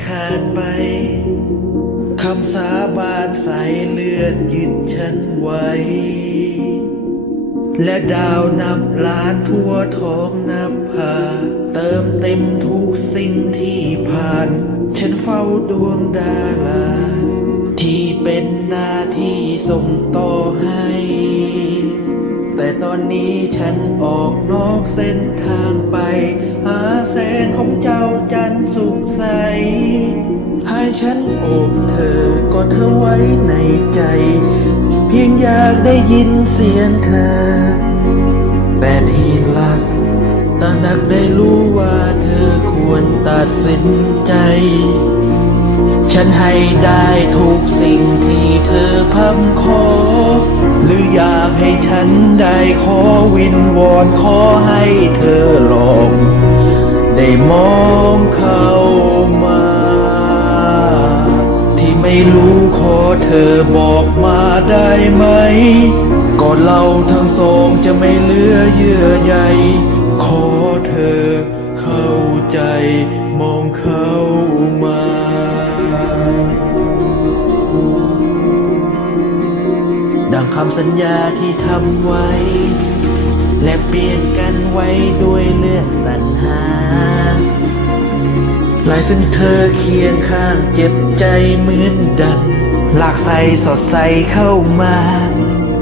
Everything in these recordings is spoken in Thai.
เป็นดังที่าดไป คำสาบานใสเลือดยึดฉันไว้ และดาวนับล้านทั่วท้องนับพา เติมเต็มทุกสิ่งที่ผ่าน ฉันเฝ้าดวงดาราที่เป็นหน้าที่ส่งต่อให้ แต่ตอนนี้ฉันออกนอกเส้นทางไป หาแสงของเจ้าจันทร์สุขใส ฉันโอบเธอกอดเธอไว้ในใจ เพียงอยากได้ยินเสียงเธอ แต่ที่รักตระหนักได้รู้ว่าเธอควรตัดสินใจ ฉันให้ได้ทุกสิ่งที่เธอพัมขอ หรืออยากให้ฉันได้ขอวินวอนขอให้เธอลอง ได้มองเข้ามา ไม่รู้ขอเธอบอกมาได้ไหม ก่อนเราทั้งสองจะไม่เหลือเยื่อใยขอเธอเข้าใจมองเข้ามาดังคำสัญญาที่ทำไว้ และเปลี่ยนกันไว้ด้วยเรื่องตัณหา ลายซึ่งเธอเคียงข้างเจ็บใจเหมือนดัง หลากใสสดใสเข้ามา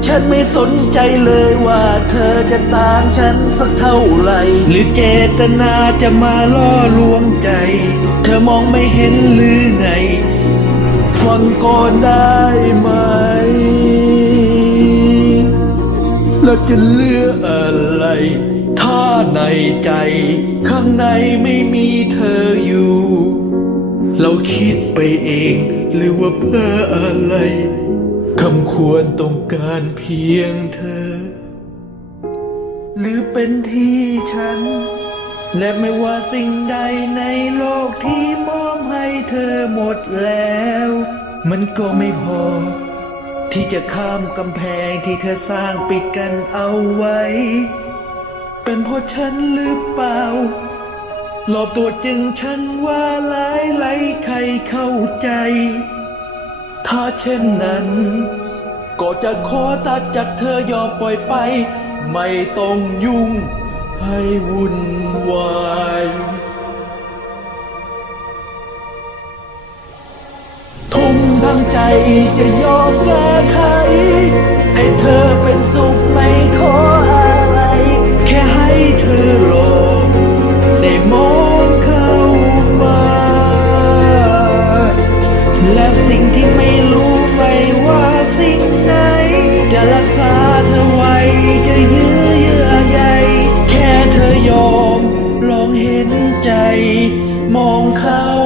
ฉันไม่สนใจเลยว่าเธอจะตามฉันสักเท่าไหร่ หรือเจตนาจะมาล่อลวงใจ เธอมองไม่เห็นหรือไง ฟังก่อนได้ไหม แล้วจะเลือกอะไร ถ้าในใจข้างในไม่มีเธออยู่ เราคิดไปเองหรือว่าเพื่ออะไรคำควรต้องการเพียงเธอ หรือเป็นที่ฉัน และไม่ว่าสิ่งใดในโลกที่มอบให้เธอหมดแล้ว มันก็ไม่พอ ที่จะข้ามกำแพงที่เธอสร้างปิดกันเอาไว้ เป็นเพราะฉันหรือเปล่า หลอกตัวจึงฉันว่าหลายหลายใครเข้าใจ ถ้าเช่นนั้น ก็จะขอตัดจากเธอยอมปล่อยไป ไม่ต้องยุ่งให้วุ่นวายทุ่มทั้งใจจะยอมแก้ไขให้เธอเป็นสุขไม่ขอ สิ่งที่ไม่รู้ไม่ว่าสิ่งไหน จะรักษาเธอไว้จะยื้อเยื่อใยแค่เธอยอมลองเห็นใจ มองเขา